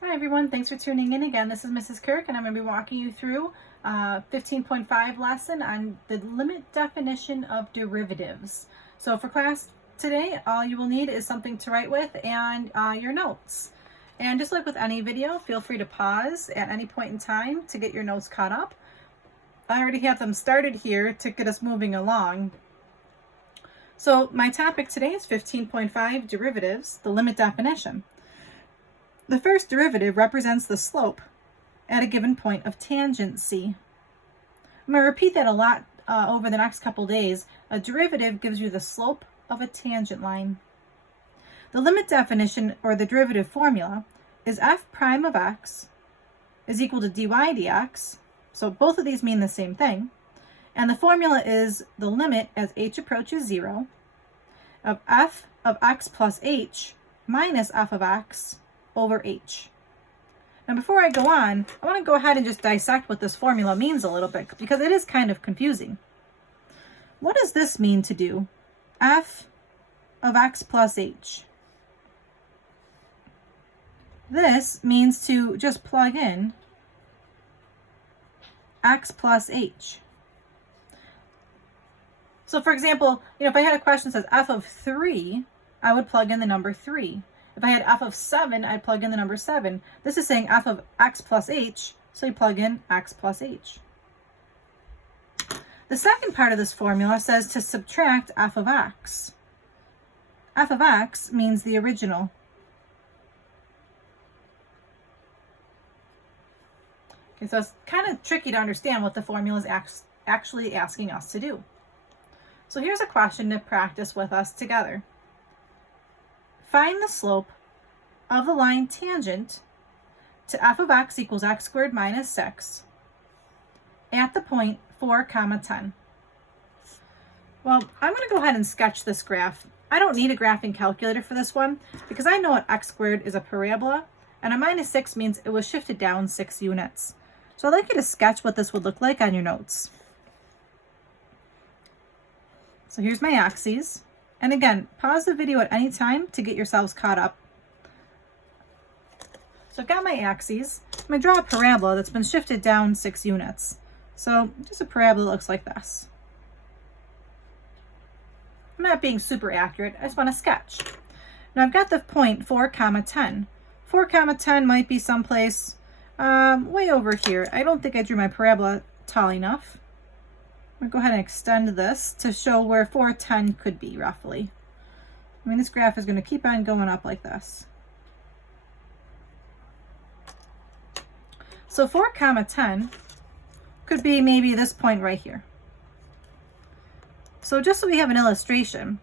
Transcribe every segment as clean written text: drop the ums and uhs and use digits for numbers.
Hi everyone, thanks for tuning in again. This is Mrs. Kirk and I'm going to be walking you through 15.5 lesson on the limit definition of derivatives. So for class today, all you will need is something to write with and your notes. And just like with any video, feel free to pause at any point in time to get your notes caught up. I already have them started here to get us moving along. So my topic today is 15.5 derivatives, the limit definition. The first derivative represents the slope at a given point of tangent C. I'm going to repeat that a lot over the next couple days. A derivative gives you the slope of a tangent line. The limit definition, or the derivative formula, is f prime of x is equal to dy dx. So both of these mean the same thing. And the formula is the limit as h approaches 0 of f of x plus h minus f of x over h. Now before I go on, I want to go ahead and just dissect what this formula means a little bit because it is kind of confusing. What does this mean to do? F of x plus h. This means to just plug in x plus h. So for example, if I had a question that says f of 3, I would plug in the number 3. If I had f of 7, I'd plug in the number 7. This is saying f of x plus h, so you plug in x plus h. The second part of this formula says to subtract f of x. F of x means the original. Okay, so it's kind of tricky to understand what the formula is actually asking us to do. So here's a question to practice with us together. Find the slope of the line tangent to f of x equals x squared minus 6 at the point 4, 10. Well, I'm going to go ahead and sketch this graph. I don't need a graphing calculator for this one because I know what x squared is a parabola and a minus 6 means it was shifted down 6 units. So I'd like you to sketch what this would look like on your notes. So here's my axes. And again, pause the video at any time to get yourselves caught up. So I've got my axes. I'm going to draw a parabola that's been shifted down 6 units. So just a parabola that looks like this. I'm not being super accurate. I just want to sketch. Now I've got the point 4, 10. 4, 10 might be someplace way over here. I don't think I drew my parabola tall enough. I'm going to go ahead and extend this to show where 4, 10 could be roughly. I mean, this graph is going to keep on going up like this. So 4, 10 could be maybe this point right here. So just so we have an illustration,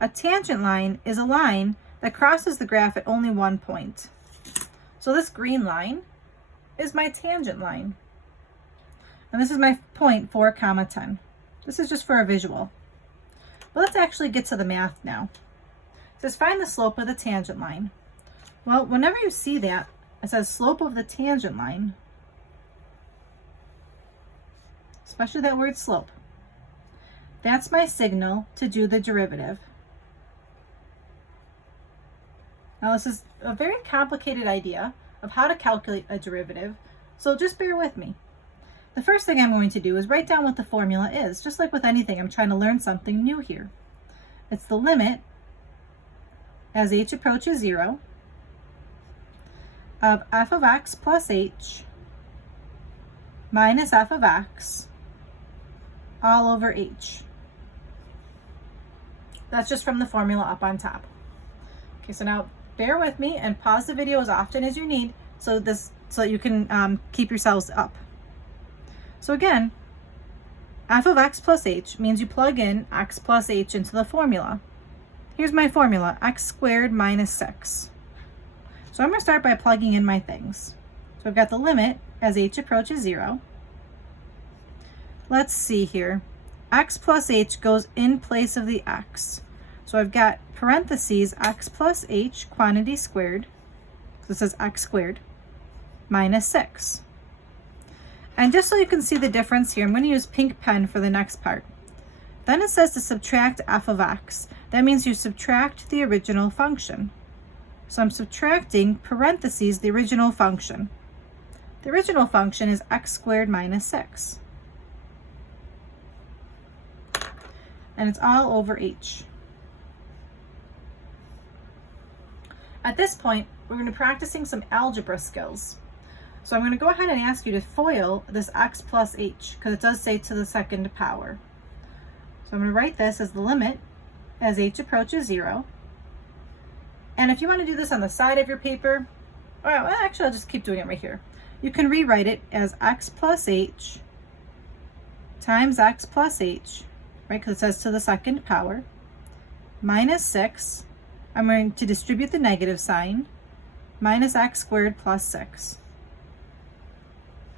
a tangent line is a line that crosses the graph at only one point. So this green line is my tangent line. And this is my point 4, 10. This is just for a visual. But let's actually get to the math now. It says find the slope of the tangent line. Well, whenever you see that, it says slope of the tangent line, especially that word slope. That's my signal to do the derivative. Now this is a very complicated idea of how to calculate a derivative, so just bear with me. The first thing I'm going to do is write down what the formula is. Just like with anything, I'm trying to learn something new here. It's the limit as h approaches 0 of f of x plus h minus f of x all over h. That's just from the formula up on top. Okay, so now bear with me and pause the video as often as you need so that you can keep yourselves up. So again, f of x plus h means you plug in x plus h into the formula. Here's my formula, x squared minus 6. So I'm going to start by plugging in my things. So I've got the limit as h approaches 0. Let's see here. X plus h goes in place of the x. So I've got parentheses x plus h quantity squared. So this is x squared minus 6. And just so you can see the difference here, I'm going to use pink pen for the next part. Then it says to subtract f of x. That means you subtract the original function. So I'm subtracting parentheses the original function. The original function is x squared minus 6. And it's all over h. At this point, we're going to be practicing some algebra skills. So I'm going to go ahead and ask you to FOIL this x plus h, because it does say to the second power. So I'm going to write this as the limit as h approaches 0. And if you want to do this on the side of your paper, well, actually I'll just keep doing it right here. You can rewrite it as x plus h times x plus h, right, because it says to the second power, minus 6. I'm going to distribute the negative sign, minus x squared plus 6,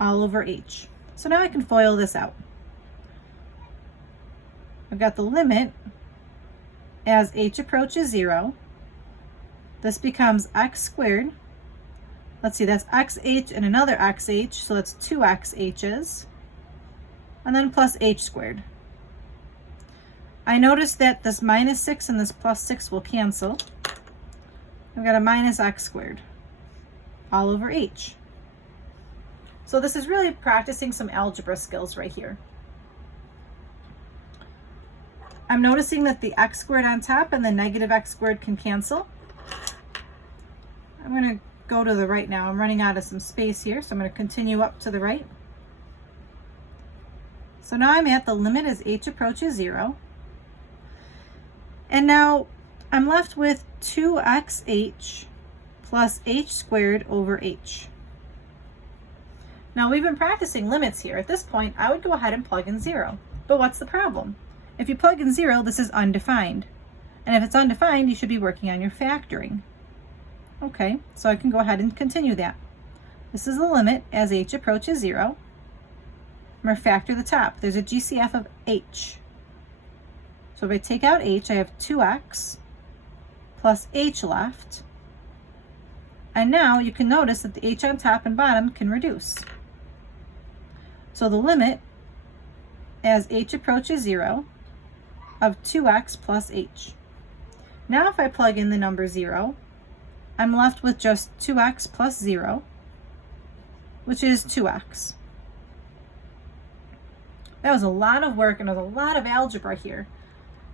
all over h. So now I can FOIL this out. I've got the limit as h approaches 0. This becomes x squared. Let's see, that's xh and another xh, so that's 2xh's, and then plus h squared. I noticed that this minus 6 and this plus 6 will cancel. I've got a minus x squared all over h. So this is really practicing some algebra skills right here. I'm noticing that the x squared on top and the negative x squared can cancel. I'm going to go to the right now. I'm running out of some space here, so I'm going to continue up to the right. So now I'm at the limit as h approaches 0. And now I'm left with 2xh plus h squared over h. Now we've been practicing limits here. At this point, I would go ahead and plug in 0. But what's the problem? If you plug in 0, this is undefined. And if it's undefined, you should be working on your factoring. Okay, so I can go ahead and continue that. This is the limit as h approaches 0. I'm going to factor the top. There's a GCF of h. So if I take out h, I have 2x plus h left. And now you can notice that the h on top and bottom can reduce. So the limit as h approaches 0 of 2x plus h. Now if I plug in the number 0, I'm left with just 2x plus 0, which is 2x. That was a lot of work and there's a lot of algebra here.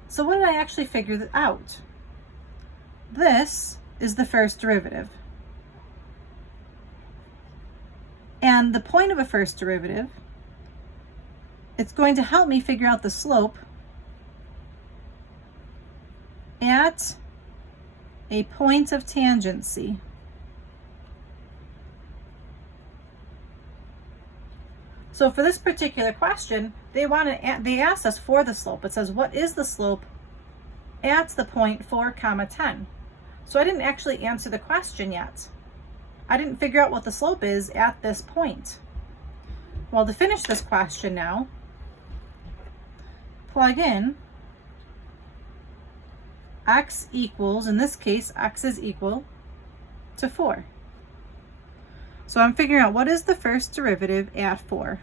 So what did I actually figure out? This is the first derivative. And the point of a first derivative, it's going to help me figure out the slope at a point of tangency. So for this particular question, they asked us for the slope. It says, what is the slope at the point 4, 10? So I didn't actually answer the question yet. I didn't figure out what the slope is at this point. Well, to finish this question now, plug in x equals, in this case, x is equal to 4. So I'm figuring out what is the first derivative at 4.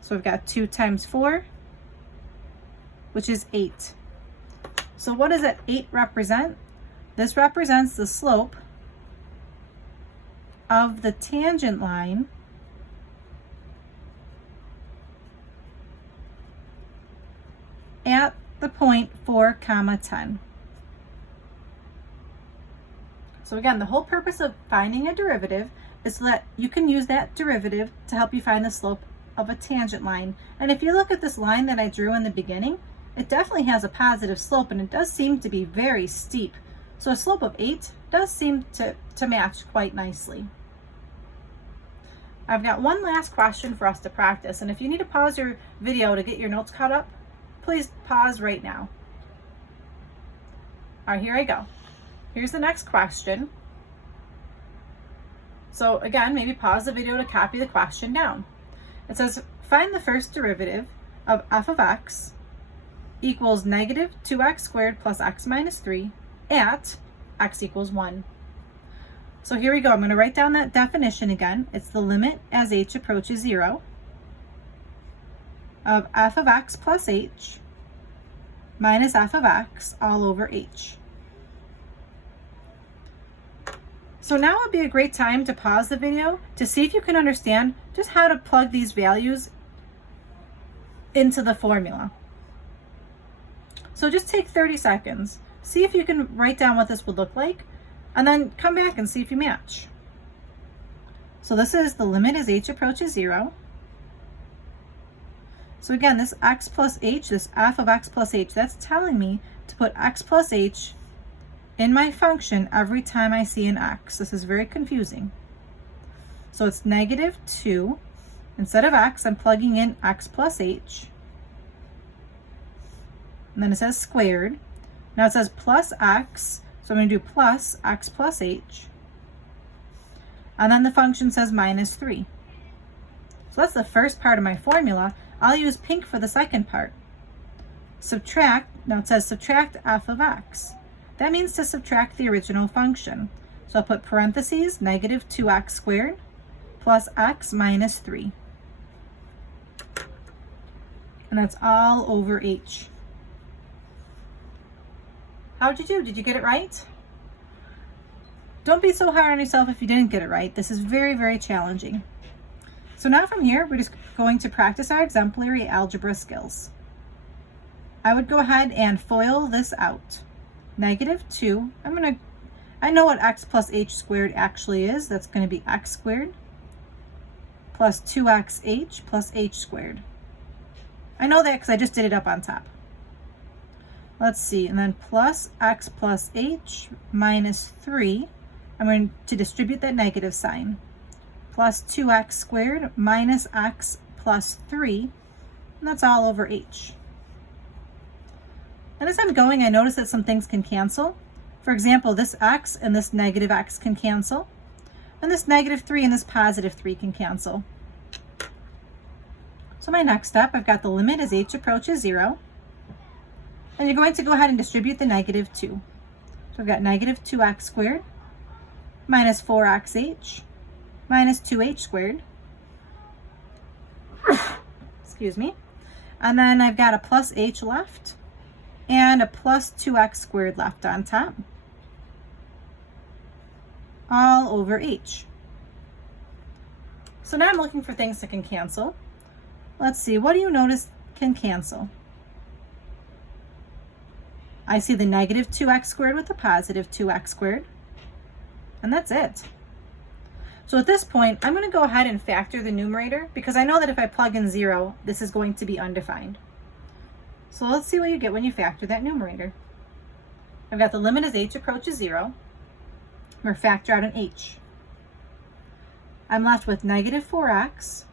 So I've got 2 times 4, which is 8. So what does that 8 represent? This represents the slope of the tangent line at the point 4, 10. So again, the whole purpose of finding a derivative is so that you can use that derivative to help you find the slope of a tangent line. And if you look at this line that I drew in the beginning, it definitely has a positive slope and it does seem to be very steep. So a slope of 8 does seem to match quite nicely. I've got one last question for us to practice, and if you need to pause your video to get your notes caught up, please pause right now. All right, here I go. Here's the next question. So again, maybe pause the video to copy the question down. It says, find the first derivative of f of x equals negative 2x squared plus x minus 3 at x equals 1. So here we go. I'm going to write down that definition again. It's the limit as h approaches 0 of f of x plus h minus f of x all over h. So now would be a great time to pause the video to see if you can understand just how to plug these values into the formula. So just take 30 seconds, see if you can write down what this would look like, and then come back and see if you match. So this is the limit as h approaches 0. So again, this x plus h, this f of x plus h, that's telling me to put x plus h in my function every time I see an x. This is very confusing. So it's negative 2. Instead of x, I'm plugging in x plus h. And then it says squared. Now it says plus x, so I'm going to do plus x plus h. And then the function says minus 3. So that's the first part of my formula. I'll use pink for the second part. Subtract, now it says subtract f of x. That means to subtract the original function. So I'll put parentheses, negative 2x squared plus x minus 3. And that's all over h. How'd you do? Did you get it right? Don't be so hard on yourself if you didn't get it right. This is very, very challenging. So now from here, we're just going to practice our exemplary algebra skills. I would go ahead and FOIL this out. Negative 2, I know what x plus h squared actually is. That's going to be x squared plus 2xh plus h squared. I know that because I just did it up on top. Let's see, and then plus x plus h minus 3. I'm going to distribute that negative sign. Plus 2x squared minus x plus 3, and that's all over h. And as I'm going, I notice that some things can cancel. For example, this x and this negative x can cancel, and this negative 3 and this positive 3 can cancel. So my next step, I've got the limit as h approaches 0, and you're going to go ahead and distribute the negative 2. So I've got negative 2x squared minus 4xh minus 2h squared. Excuse me. And then I've got a plus h left and a plus 2x squared left on top. All over h. So now I'm looking for things that can cancel. Let's see, what do you notice can cancel? I see the negative 2x squared with the positive 2x squared. And that's it. So at this point, I'm going to go ahead and factor the numerator because I know that if I plug in 0, this is going to be undefined. So let's see what you get when you factor that numerator. I've got the limit as h approaches 0. I'm going to factor out an h. I'm left with negative 4x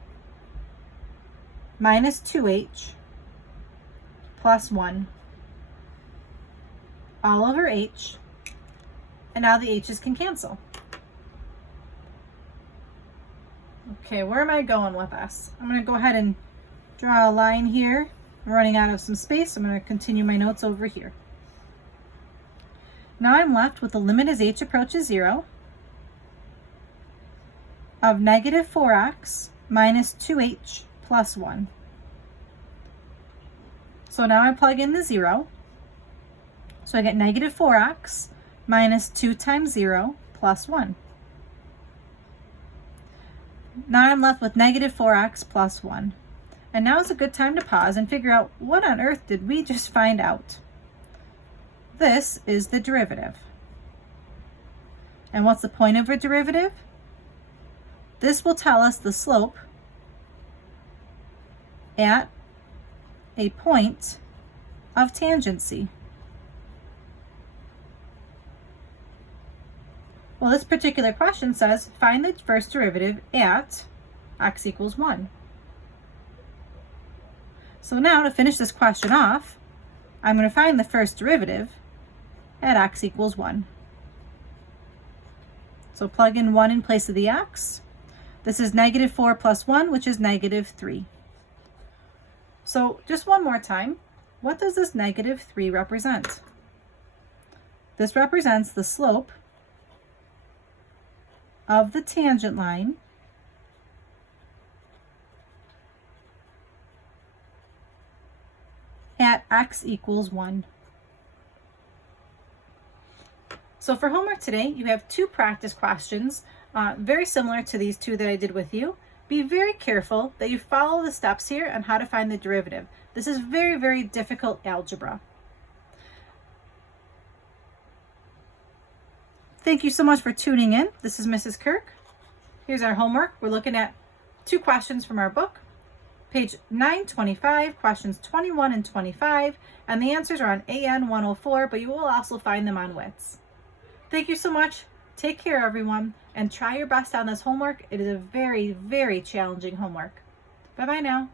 minus 2h plus 1 all over h. And now the h's can cancel. Okay, where am I going with this? I'm going to go ahead and draw a line here. I'm running out of some space. I'm going to continue my notes over here. Now I'm left with the limit as h approaches 0 of negative 4x minus 2h plus 1. So now I plug in the 0. So I get negative 4x minus 2 times 0 plus 1. Now I'm left with negative 4x plus 1. And now is a good time to pause and figure out what on earth did we just find out. This is the derivative. And what's the point of a derivative? This will tell us the slope at a point of tangency. Well, this particular question says, find the first derivative at x equals 1. So now to finish this question off, I'm going to find the first derivative at x equals 1. So plug in 1 in place of the x. This is negative 4 plus 1, which is negative 3. So just one more time, what does this negative 3 represent? This represents the slope of the tangent line at x equals 1. So for homework today, you have 2 practice questions, very similar to these 2 that I did with you. Be very careful that you follow the steps here on how to find the derivative. This is very, very difficult algebra. Thank you so much for tuning in. This is Mrs. Kirk. Here's our homework. We're looking at 2 questions from our book. Page 925, questions 21 and 25, and the answers are on AN 104, but you will also find them on WITS. Thank you so much. Take care, everyone, and try your best on this homework. It is a very, very challenging homework. Bye-bye now.